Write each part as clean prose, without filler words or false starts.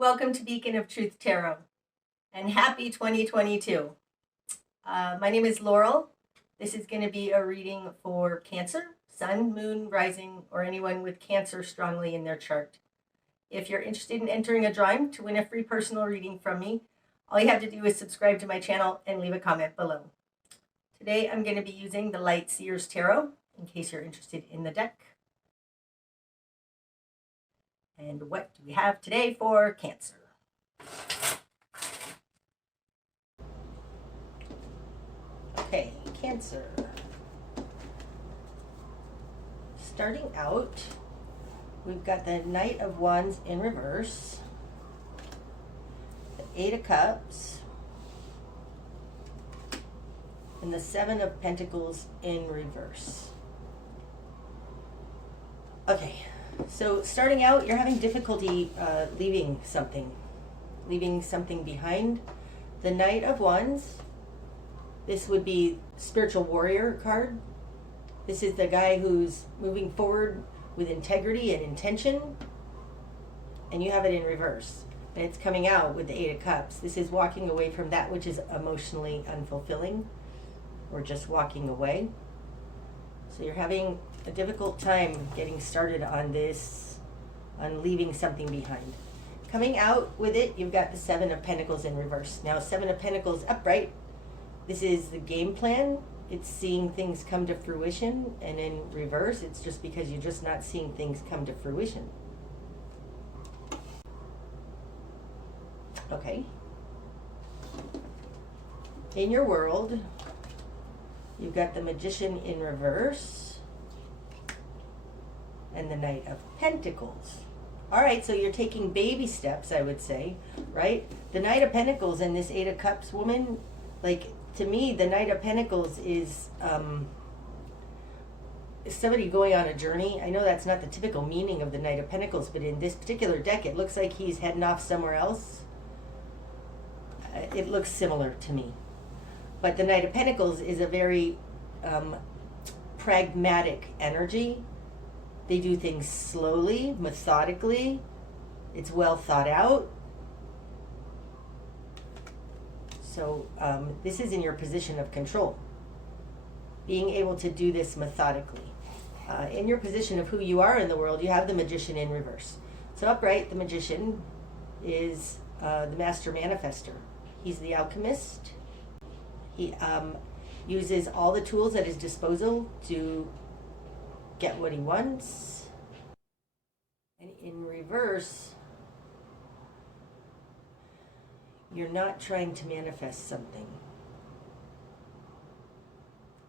Welcome to Beacon of Truth Tarot, and happy 2022. My name is Laurel. This is going to be a reading for Cancer, Sun, Moon, Rising, or anyone with Cancer strongly in their chart. If you're interested in entering a drawing to win a free personal reading from me, all you have to do is subscribe to my channel and leave a comment below. Today I'm going to be using the Lightseers Tarot, in case you're interested in the deck. And what do we have today for Cancer? Okay, Cancer. Starting out, we've got the Knight of Wands in reverse, the Eight of Cups, and the Seven of Pentacles in reverse. Okay. So starting out, you're having difficulty leaving something behind. The Knight of Wands, this would be spiritual warrior card. This is the guy who's moving forward with integrity and intention, and you have it in reverse. And it's coming out with the Eight of Cups. This is walking away from that which is emotionally unfulfilling, or just walking away. So you're having a difficult time getting started on this, on leaving something behind. Coming out with it, you've got the Seven of Pentacles in reverse. Now, Seven of Pentacles upright, this is the game plan. It's seeing things come to fruition, and in reverse, it's just because you're just not seeing things come to fruition. Okay. In your world, you've got the Magician in reverse and the Knight of Pentacles. All right, so you're taking baby steps, I would say, right? The Knight of Pentacles and this Eight of Cups woman, like, to me, the Knight of Pentacles is somebody going on a journey. I know that's not the typical meaning of the Knight of Pentacles, but in this particular deck, it looks like he's heading off somewhere else. It looks similar to me. But the Knight of Pentacles is a very pragmatic energy. They do things slowly, methodically. It's well thought out. So this is in your position of control. Being able to do this methodically. In your position of who you are in the world, you have the Magician in reverse. So upright, the Magician is the Master Manifester. He's the alchemist. He uses all the tools at his disposal to get what he wants. And in reverse, you're not trying to manifest something.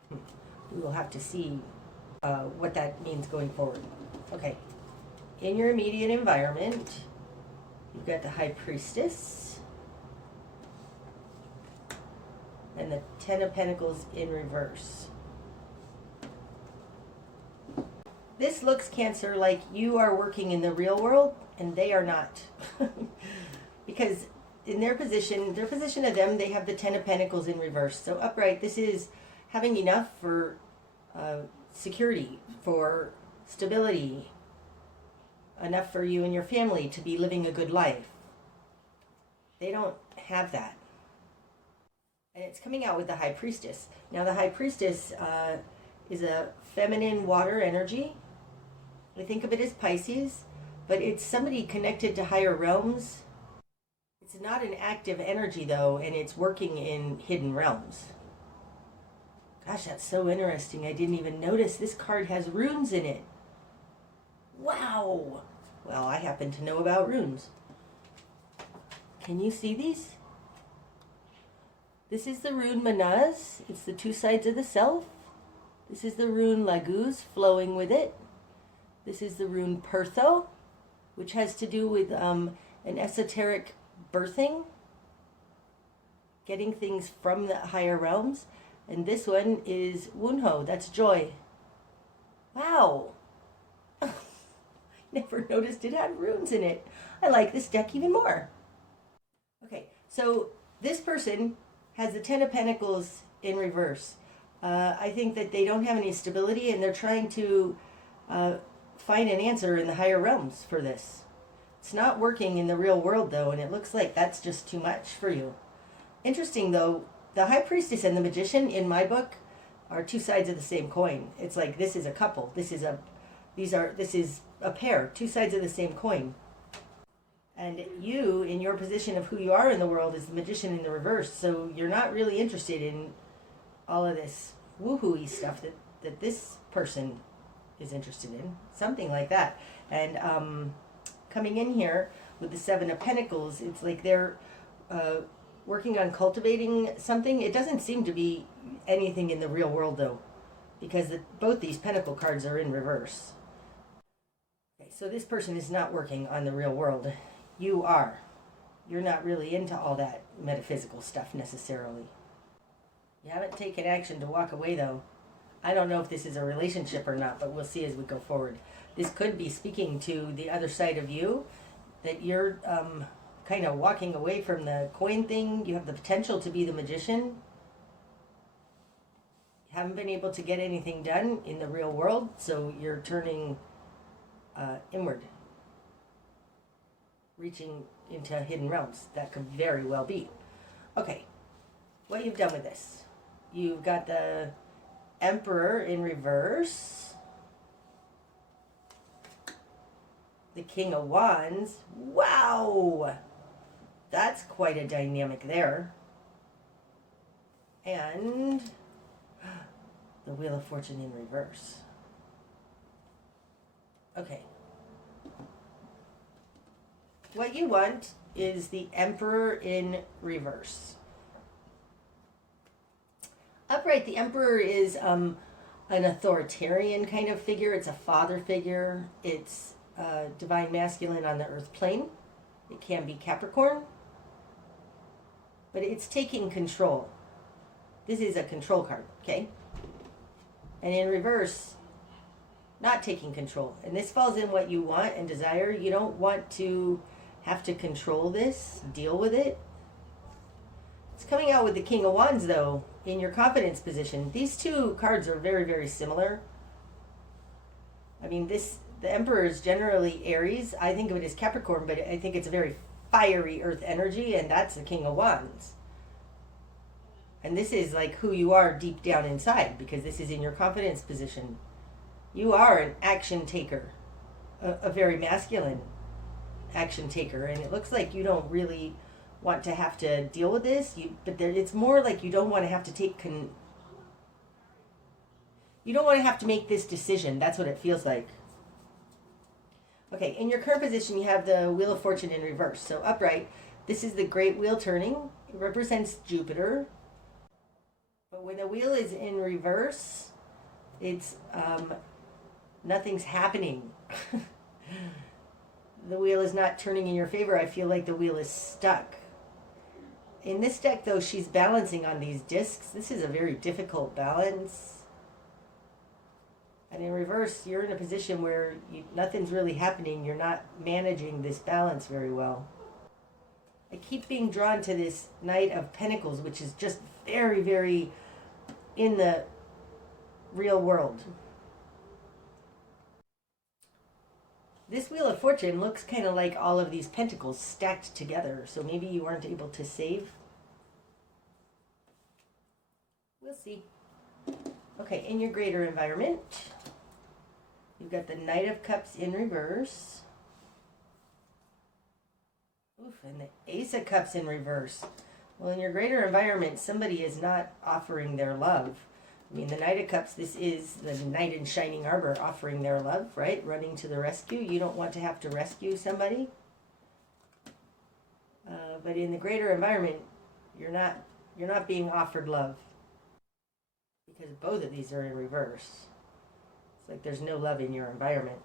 We will have to see what that means going forward. Okay. In your immediate environment, you've got the High Priestess and the Ten of Pentacles in reverse. This looks, Cancer, like you are working in the real world and they are not. Because in their position of them, they have the Ten of Pentacles in reverse. So upright, this is having enough for security, for stability, enough for you and your family to be living a good life. They don't have that. And it's coming out with the High Priestess. Now the High Priestess is a feminine water energy. I think of it as Pisces, but it's somebody connected to higher realms. It's not an active energy though, and it's working in hidden realms. Gosh, that's so interesting. I didn't even notice this card has runes in it. Wow. Well, I happen to know about runes. Can you see these? This is the rune Manaz. It's the two sides of the self. This is the rune Laguz flowing with it. This is the rune Pertho, which has to do with an esoteric birthing, getting things from the higher realms. And this one is Wunho, that's joy. Wow. Never noticed it had runes in it. I like this deck even more. Okay, so this person has the Ten of Pentacles in reverse. I think that they don't have any stability and they're trying to find an answer in the higher realms for this. It's not working in the real world, though, and it looks like that's just too much for you. Interesting, though, the High Priestess and the Magician in my book are two sides of the same coin. It's like this is a couple. This is a pair, two sides of the same coin. And you, in your position of who you are in the world, is the Magician in the reverse. So you're not really interested in all of this woohoo-y stuff that this person is interested in. Something like that. And coming in here with the Seven of Pentacles, it's like they're working on cultivating something. It doesn't seem to be anything in the real world, though, because both these Pentacle cards are in reverse. Okay, so this person is not working on the real world. You are. You're not really into all that metaphysical stuff necessarily. You haven't taken action to walk away, though. I don't know if this is a relationship or not, but we'll see as we go forward. This could be speaking to the other side of you, that you're kind of walking away from the coin thing. You have the potential to be the Magician. You haven't been able to get anything done in the real world, so you're turning inward, reaching into hidden realms. That could very well be. Okay, what you've done with this. You've got the Emperor in reverse, the King of Wands. Wow! That's quite a dynamic there. And the Wheel of Fortune in reverse. Okay. What you want is the Emperor in reverse. Upright, the Emperor is an authoritarian kind of figure. It's a father figure. It's divine masculine on the earth plane. It can be Capricorn. But it's taking control. This is a control card, okay? And in reverse, not taking control. And this falls in what you want and desire. You don't want to have to control this, deal with it. It's coming out with the King of Wands, though, in your confidence position. These two cards are very, very similar. I mean, the Emperor is generally Aries. I think of it as Capricorn, but I think it's a very fiery earth energy, and that's the King of Wands. And this is like who you are deep down inside, because this is in your confidence position. You are an action taker, a very masculine action taker, and it looks like you don't really want to have to deal with this. It's more like you don't want to have to you don't want to have to make this decision. That's what it feels like. Okay, in your current position, you have the Wheel of Fortune in reverse. So upright, this is the Great Wheel turning. It represents Jupiter. But when the wheel is in reverse, it's nothing's happening. The wheel is not turning in your favor. I feel like the wheel is stuck. In this deck, though, she's balancing on these discs. This is a very difficult balance. And in reverse, you're in a position where nothing's really happening. You're not managing this balance very well. I keep being drawn to this Knight of Pentacles, which is just very, very in the real world. This Wheel of Fortune looks kind of like all of these pentacles stacked together, so maybe you weren't able to save. We'll see. Okay, in your greater environment, you've got the Knight of Cups in reverse. Oof, and the Ace of Cups in reverse. Well, in your greater environment, somebody is not offering their love. I mean, the Knight of Cups, this is the knight in shining armor offering their love, right? Running to the rescue. You don't want to have to rescue somebody. But in the greater environment, you're not being offered love. Because both of these are in reverse. It's like there's no love in your environment.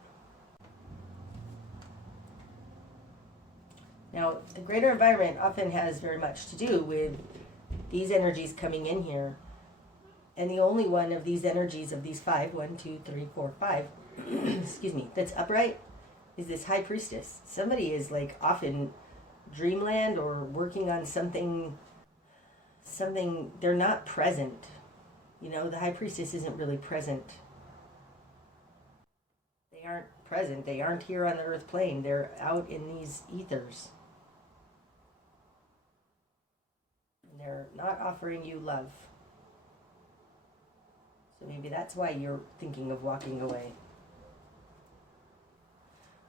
Now, the greater environment often has very much to do with these energies coming in here. And the only one of these energies of these five, 1, 2, 3, 4, 5, excuse me, that's upright is this High Priestess. Somebody is like off in dreamland or working on something, they're not present. You know, the High Priestess isn't really present. present. They aren't here on the earth plane. They're out in these ethers. And they're not offering you love. So maybe that's why you're thinking of walking away.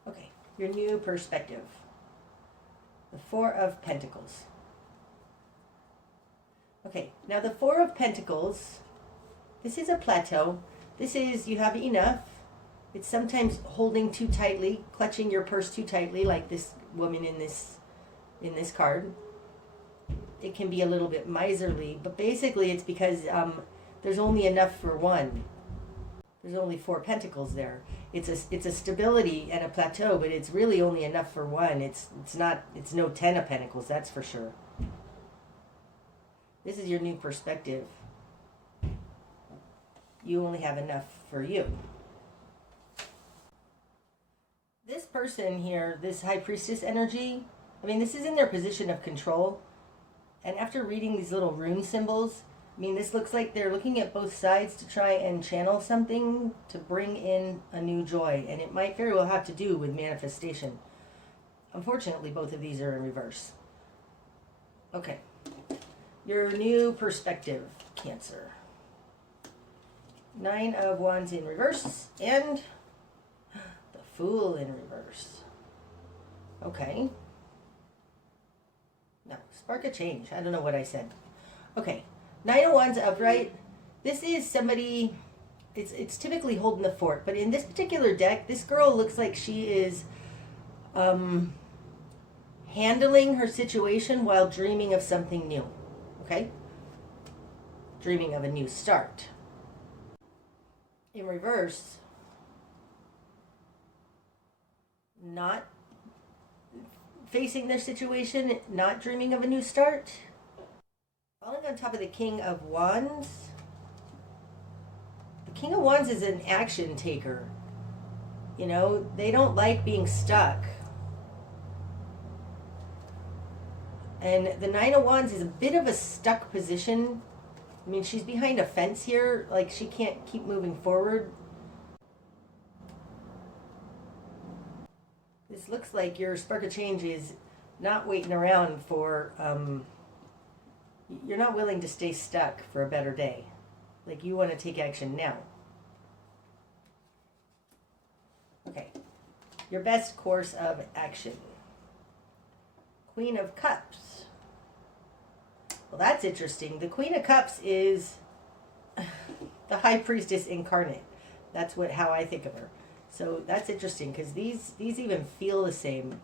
Okay, your new perspective. The Four of Pentacles. Okay, now the Four of Pentacles, this is a plateau. This is, you have enough. It's sometimes holding too tightly, clutching your purse too tightly, like this woman in this card. It can be a little bit miserly, but basically it's because there's only enough for one. There's only Four Pentacles there. It's a stability and a plateau, but it's really only enough for one. It's no Ten of Pentacles, that's for sure. This is your new perspective. You only have enough for you. This person here, this High Priestess energy, I mean, this is in their position of control. And after reading these little rune symbols, I mean, this looks like they're looking at both sides to try and channel something to bring in a new joy. And it might very well have to do with manifestation. Unfortunately, both of these are in reverse. Okay. Your new perspective, Cancer. Nine of Wands in reverse and the Fool in reverse. Okay. No, spark a change. I don't know what I said. Okay. Nine of Wands upright. This is somebody, it's typically holding the fort, but in this particular deck, this girl looks like she is handling her situation while dreaming of something new. Okay? Dreaming of a new start. In reverse, not facing their situation, not dreaming of a new start. Falling on top of the King of Wands. The King of Wands is an action taker. You know, they don't like being stuck. And the Nine of Wands is a bit of a stuck position. I mean, she's behind a fence here. Like, she can't keep moving forward. This looks like your spark of change is not waiting around for... you're not willing to stay stuck for a better day. Like, you want to take action now. Okay. Your best course of action. Queen of Cups. Well, that's interesting. The Queen of Cups is the High Priestess incarnate. That's how I think of her. So that's interesting because these even feel the same.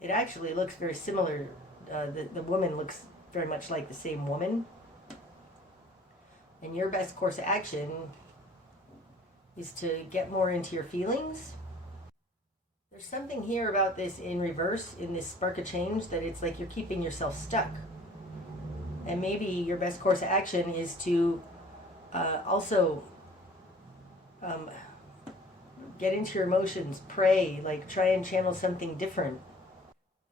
It actually looks very similar. The woman looks very much like the same woman. And your best course of action is to get more into your feelings. There's something here about this in reverse, in this spark of change, that it's like you're keeping yourself stuck. And maybe your best course of action is to also get into your emotions, pray, like try and channel something different.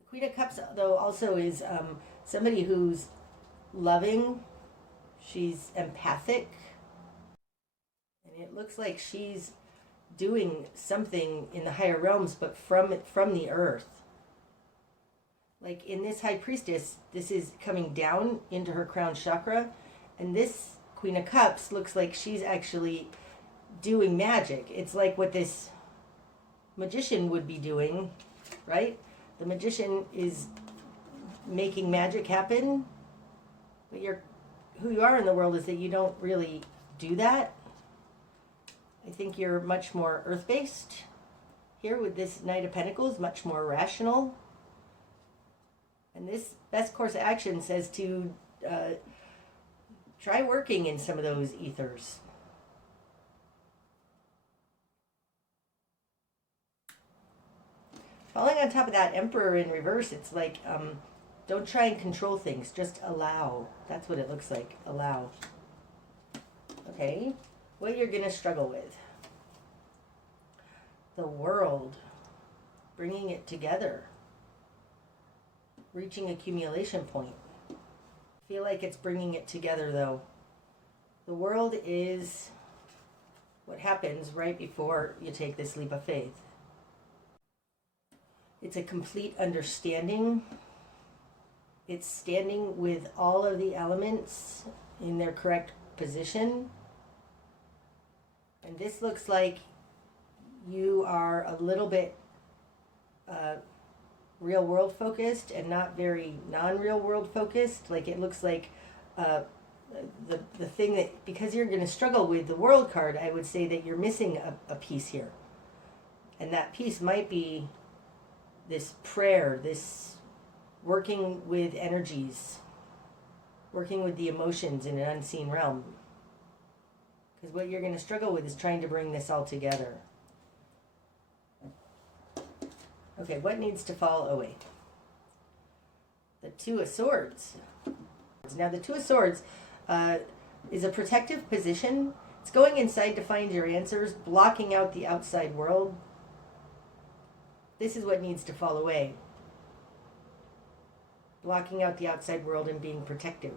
The Queen of Cups, though, also is somebody who's loving, she's empathic, and it looks like she's doing something in the higher realms, but from the earth. Like in this High Priestess, this is coming down into her crown chakra, and this Queen of Cups looks like she's actually doing magic. It's like what this magician would be doing, right? The magician is making magic happen, but who you are in the world is that you don't really do that. I think you're much more earth-based here with this Knight of Pentacles, much more rational. And this best course of action says to try working in some of those ethers. Falling on top of that Emperor in reverse, it's like, don't try and control things, just allow. That's what it looks like, allow. Okay, what you're going to struggle with. The World, bringing it together. Reaching accumulation point. I feel like it's bringing it together, though. The World is, what happens right before you take this leap of faith. It's a complete understanding. It's standing with all of the elements in their correct position. And this looks like you are a little bit real world focused and not very non-real world focused. Like it looks like the thing that, because you're going to struggle with the world card, I would say that you're missing a piece here. And that piece might be this prayer, this working with energies, working with the emotions in an unseen realm. Because what you're going to struggle with is trying to bring this all together. Okay, what needs to fall away? The Two of Swords. Now, the Two of Swords is a protective position. It's going inside to find your answers, blocking out the outside world. This is what needs to fall away. Blocking out the outside world and being protective.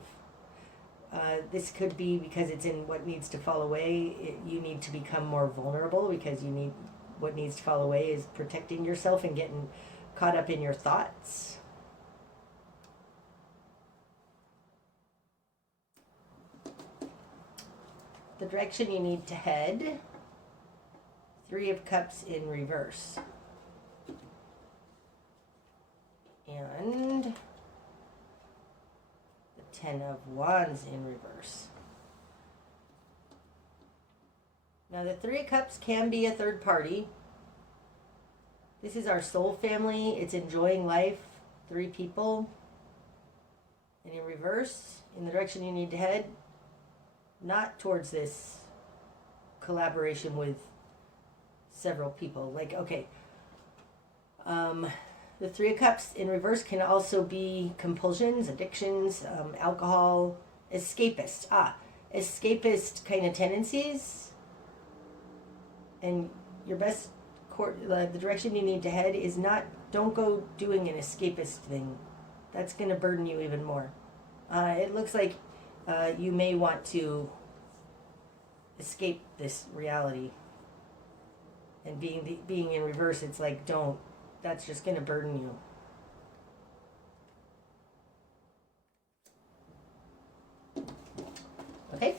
This could be because it's in what needs to fall away. You need to become more vulnerable because what needs to fall away is protecting yourself and getting caught up in your thoughts. The direction you need to head. Three of Cups in reverse. And the Ten of Wands in reverse. Now the Three of Cups can be a third party. This is our soul family. It's enjoying life. 3 people. And in reverse, in the direction you need to head, not towards this collaboration with several people. Like, okay, the Three of Cups in reverse can also be compulsions, addictions, alcohol, escapist. Escapist kind of tendencies. And your best the direction you need to head is don't go doing an escapist thing. That's going to burden you even more. It looks like you may want to escape this reality. And being in reverse, it's like, don't. That's just going to burden you. Okay.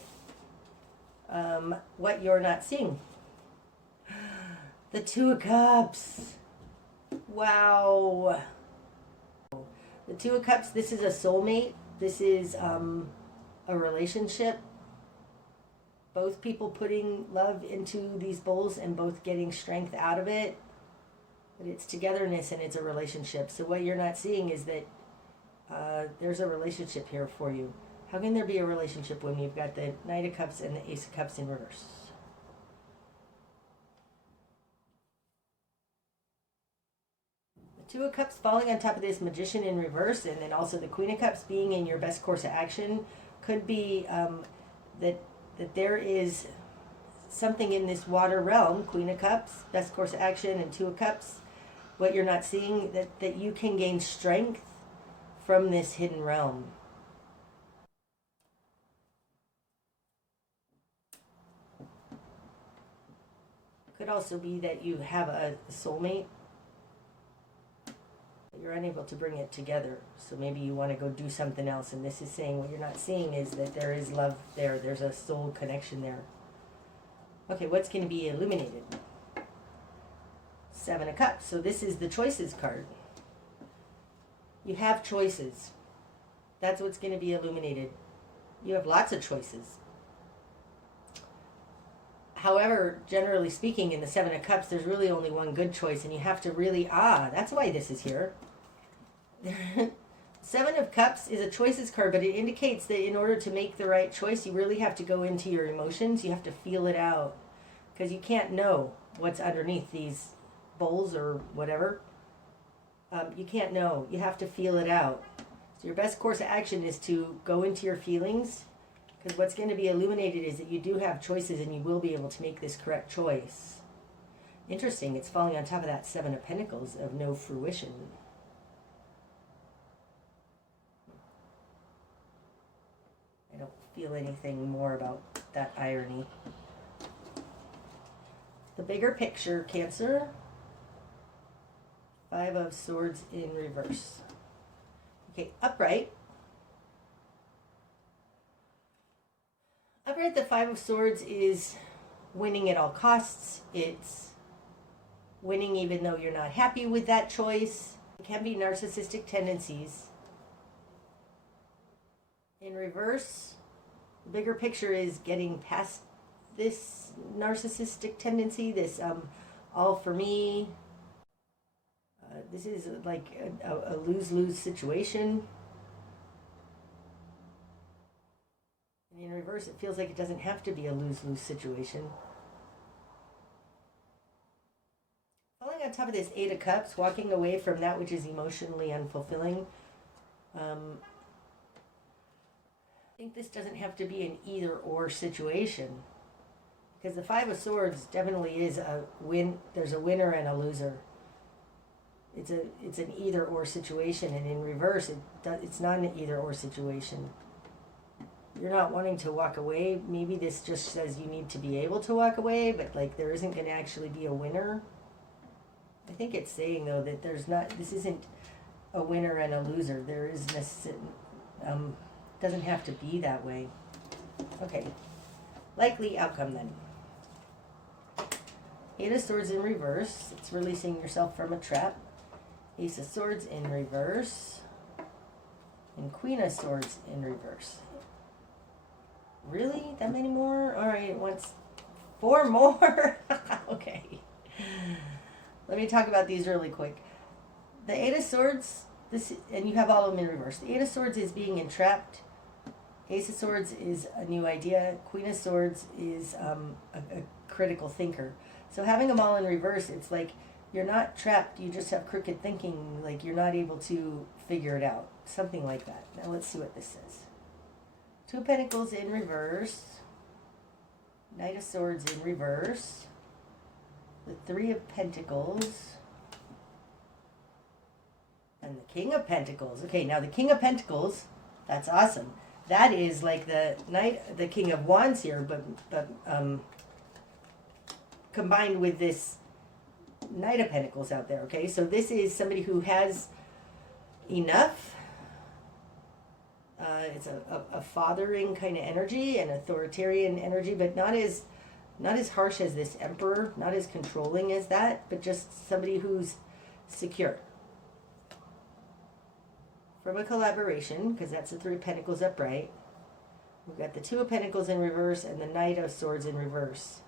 What you're not seeing. The Two of Cups. Wow. The Two of Cups, this is a soulmate. This is a relationship. Both people putting love into these bowls and both getting strength out of it. But it's togetherness and it's a relationship. So what you're not seeing is that there's a relationship here for you. How can there be a relationship when you've got the Knight of Cups and the Ace of Cups in reverse? The Two of Cups falling on top of this Magician in reverse, and then also the Queen of Cups being in your best course of action, could be that there is something in this water realm, Queen of Cups, best course of action, and Two of Cups. What you're not seeing, that you can gain strength from this hidden realm. Could also be that you have a soulmate, but you're unable to bring it together. So maybe you want to go do something else. And this is saying what you're not seeing is that there is love there. There's a soul connection there. Okay, what's going to be illuminated? Seven of Cups. So this is the choices card. You have choices. That's what's going to be illuminated. You have lots of choices. However, generally speaking, in the Seven of Cups, there's really only one good choice, and you have to really, that's why this is here. Seven of Cups is a choices card, but it indicates that in order to make the right choice, you really have to go into your emotions. You have to feel it out, because you can't know what's underneath these bowls or whatever. You can't know. You have to feel it out. So your best course of action is to go into your feelings, because what's going to be illuminated is that you do have choices and you will be able to make this correct choice. Interesting, it's falling on top of that Seven of Pentacles of no fruition. I don't feel anything more about that irony. bigger picture, Cancer. Five of Swords in reverse. Okay, upright. Upright, the Five of Swords is winning at all costs. It's winning even though you're not happy with that choice. It can be narcissistic tendencies. In reverse, the bigger picture is getting past this narcissistic tendency, this all for me. This is like a lose-lose situation. And in reverse, it feels like it doesn't have to be a lose-lose situation. Falling on top of this Eight of Cups, walking away from that which is emotionally unfulfilling. I think this doesn't have to be an either-or situation. Because the Five of Swords definitely is a win. There's a winner and a loser. It's an either-or situation, and in reverse, it's not an either-or situation. You're not wanting to walk away. Maybe this just says you need to be able to walk away, but like there isn't going to actually be a winner. I think it's saying though that this isn't a winner and a loser. There is doesn't have to be that way. Okay, likely outcome then. Eight of Swords in reverse. It's releasing yourself from a trap. Ace of Swords in reverse. And Queen of Swords in reverse. Really? That many more? Alright, it wants 4 more? Okay. Let me talk about these really quick. The Eight of Swords, and you have all of them in reverse. The Eight of Swords is being entrapped. Ace of Swords is a new idea. Queen of Swords is a critical thinker. So having them all in reverse, it's like you're not trapped, you just have crooked thinking, like you're not able to figure it out. Something like that. Now let's see what this says. Two of Pentacles in reverse. Knight of Swords in reverse. The Three of Pentacles. And the King of Pentacles. Okay, now the King of Pentacles, that's awesome. That is like the King of Wands here, but combined with this Knight of Pentacles out there, okay? So this is somebody who has enough. It's a fathering kind of energy, an authoritarian energy, but not as harsh as this Emperor, not as controlling as that, but just somebody who's secure. From a collaboration, because that's the Three of Pentacles upright, we've got the Two of Pentacles in reverse and the Knight of Swords in reverse.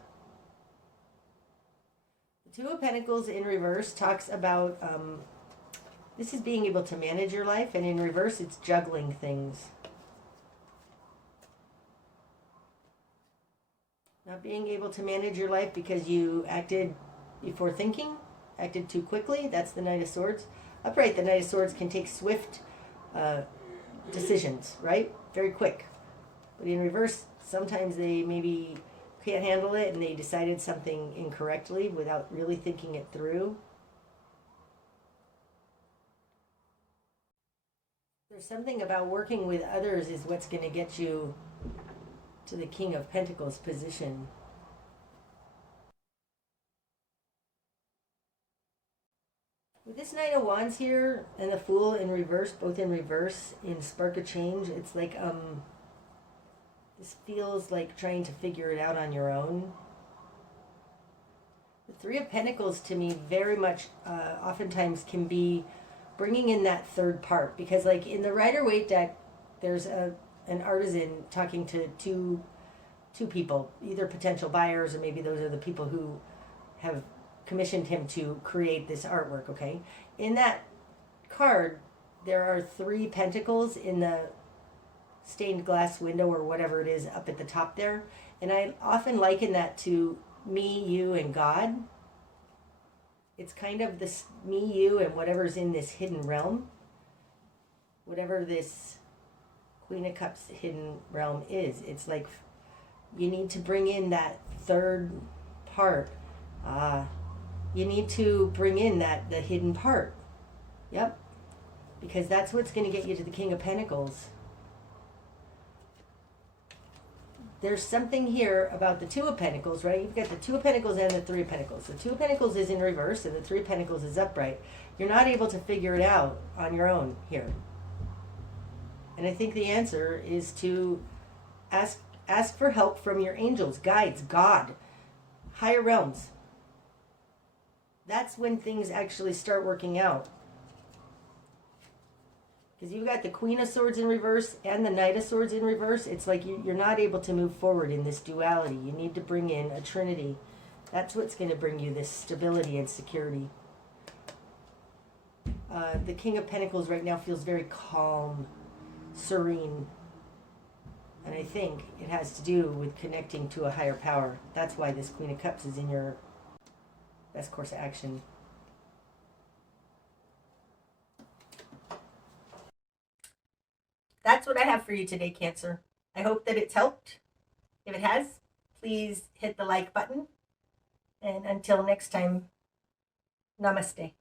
The Two of Pentacles in reverse talks about this is being able to manage your life, and in reverse it's juggling things. Not being able to manage your life because you acted before thinking, acted too quickly. That's the Knight of Swords. Upright, the Knight of Swords can take swift decisions, right? Very quick. But in reverse, sometimes they maybe can't handle it and they decided something incorrectly without really thinking it through. There's something about working with others is what's going to get you to the King of Pentacles position. With this Knight of Wands here and the Fool in reverse, both in reverse in Spark of Change, it's like this feels like trying to figure it out on your own. The Three of Pentacles to me very much oftentimes can be bringing in that third part, because like in the Rider-Waite deck there's an artisan talking to two people, either potential buyers or maybe those are the people who have commissioned him to create this artwork, okay? In that card, there are 3 pentacles in the stained glass window or whatever it is up at the top there. And I often liken that to me, you, and God. It's kind of this me, you, and whatever's in this hidden realm. Whatever this Queen of Cups hidden realm is. It's like you need to bring in that third part. You need to bring in the hidden part. Yep. Because that's what's going to get you to the King of Pentacles. there's something here about the Two of Pentacles, right? You've got the Two of Pentacles and the Three of Pentacles. The Two of Pentacles is in reverse and the Three of Pentacles is upright. You're not able to figure it out on your own here. And I think the answer is to ask for help from your angels, guides, God, higher realms. That's when things actually start working out. Because you've got the Queen of Swords in reverse and the Knight of Swords in reverse. It's like you're not able to move forward in this duality. You need to bring in a trinity. That's what's going to bring you this stability and security. The King of Pentacles right now feels very calm, serene. And I think it has to do with connecting to a higher power. That's why this Queen of Cups is in your best course of action. That's what I have for you today, Cancer. I hope that it's helped. If it has, please hit the like button. And until next time, namaste.